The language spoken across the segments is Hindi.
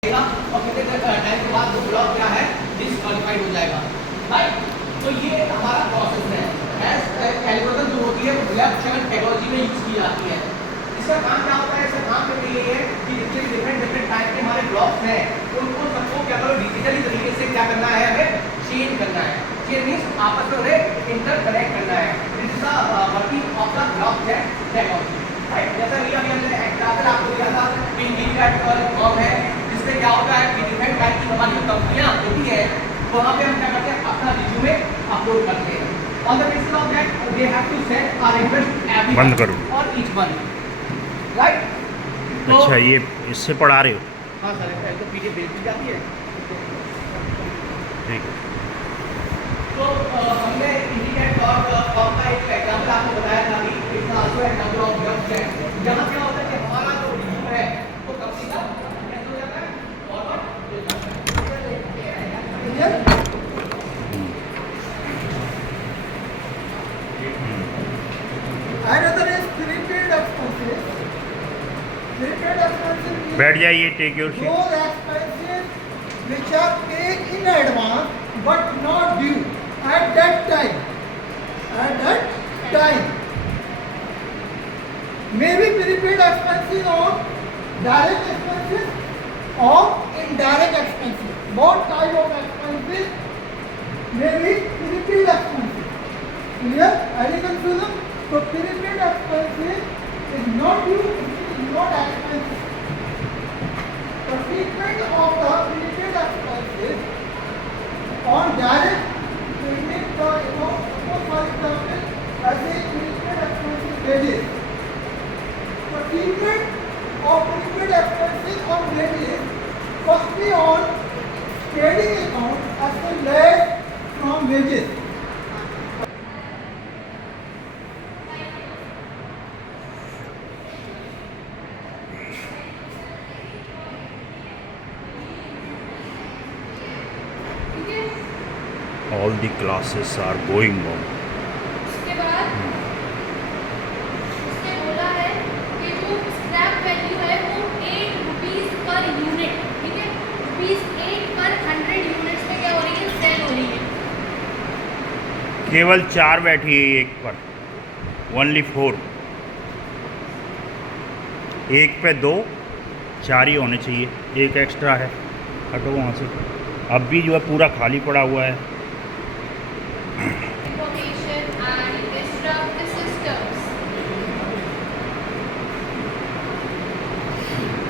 और कितने टाइम के बाद वो ब्लॉक क्या है डिसक्वालीफाइड हो जाएगा, राइट। तो ये हमारा प्रोसेस है। एल्गोरिथम जो होती है वो वेब टेक्नोलॉजी में यूज की जाती है। इसका काम क्या होता है? इसका काम करने के लिए कि जितने डिफरेंट टाइप के हमारे ब्लॉक्स हैं उनको सबको क्या करो डिजिटली तरीके से क्या करना है, हमें चेंज करना है। चेंज मींस आपस में उन्हें इंटरकनेक्ट करना है। This is the working of the blockchain technology, right. जैसा कि अभी हमने एग्जांपल आपको दिया था कि इंडिकेट और फॉर्म है, जिससे क्या होता है कि डिफरेंट टाइप की हमारी कंपनियां होती है वहां पे हम क्या करते हैं, अपना रिज्यूमे अपलोड करते हैं। On the basis of that they have to set our request every बंद करो और ईच वन, राइट। अच्छा, ये इससे पढ़ा रहे हो? हाँ सर, तो पीडीएफ भेज दी जाती है। ठीक है। तो हमने इंडिकेट और फॉर्म का एक एग्जांपल आपको बताया था कि it's also example of blockchain, जहां क्या होता है कि हमारा जो रिज्यूम है वो कंपनी का कैसे हो जाता है फॉरवर्ड हो जाता है। Another is prepaid expenses. Prepaid expenses means बैठ जाइए, take your seat. those expenses which are paid in advance but not due at that time. At that time. May be prepaid expenses or direct expenses or indirect expenses. Both type of expenses may be prepaid expenses. Clear? Any confusion? So prepaid expenses is not due, is not expenses. The treatment of the prepaid expenses on direct payment, for example, as a prepaid expenses wages. The treatment of prepaid expenses on wages must be on trading account as well as from wages. All the classes are going on. उसके बाद उसने बोला है कि जो स्क्रैप वैल्यू है वो 8 रुपीज़ पर यूनिट, ठीक है, ₹8 पर 100 यूनिट्स में क्या हो रही है, सेल हो रही है। केवल 4 बैठी है एक पर, ओनली 4। एक पे 2, 4 ही होने चाहिए, एक एक्स्ट्रा है। हटो वहाँ से। अब भी जो है पूरा खाली पड़ा हुआ है। Information and disrupt the systems.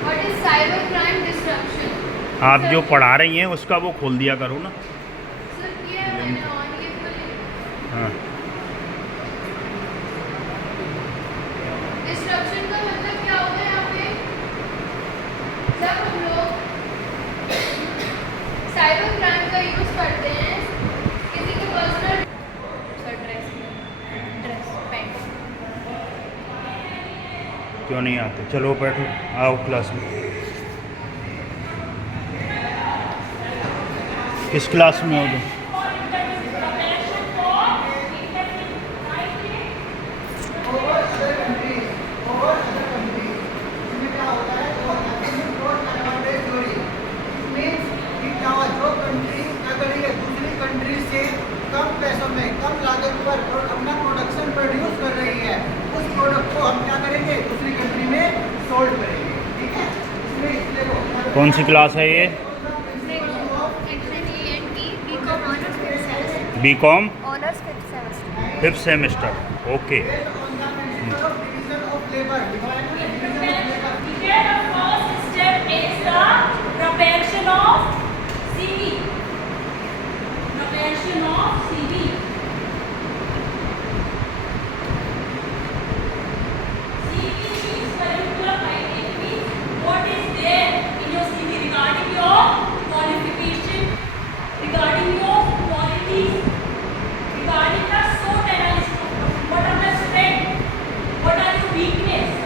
What is cyber crime disruption? आप जो पढ़ा रही हैं उसका वो खोल दिया करो ना। सर किया है मैंने ऑन, ये खोले। हाँ, डिस्ट्रप्शन का मतलब क्या होता है यहाँ पे? जब हम लोग साइबर क्राइम का यूज करते हैं किसी के पर्सनल ड्रेस पैंट, क्यों नहीं आते? चलो बैठो, आओ क्लास में। किस क्लास में हो तुम? दूसरी कंट्री से कम पैसों में कम लागत पर अपना प्रोडक्शन प्रोड्यूस कर रही है, उस प्रोडक्ट को हम क्या करेंगे, दूसरी कंट्री में सोल्ड करेंगे, ठीक है। इसमें इसलिए कौन सी क्लास है ये? BCom honours 5th semester. 5th semester, okay. Division of labour The first step is the preparation of CV. Preparation of CV. CV means curriculum writing, means what is there in your CV regarding your qualification, regarding your qualities, regarding the SWOT analysis. What are the strengths? What are your weaknesses?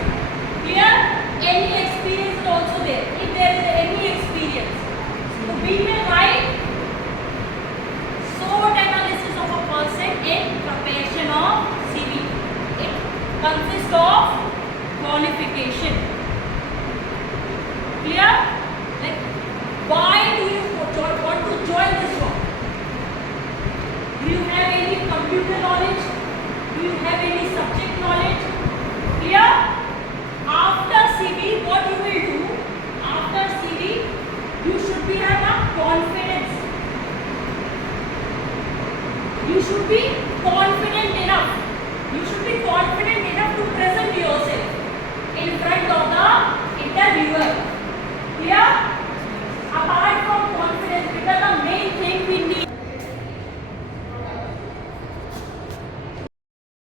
You should be confident.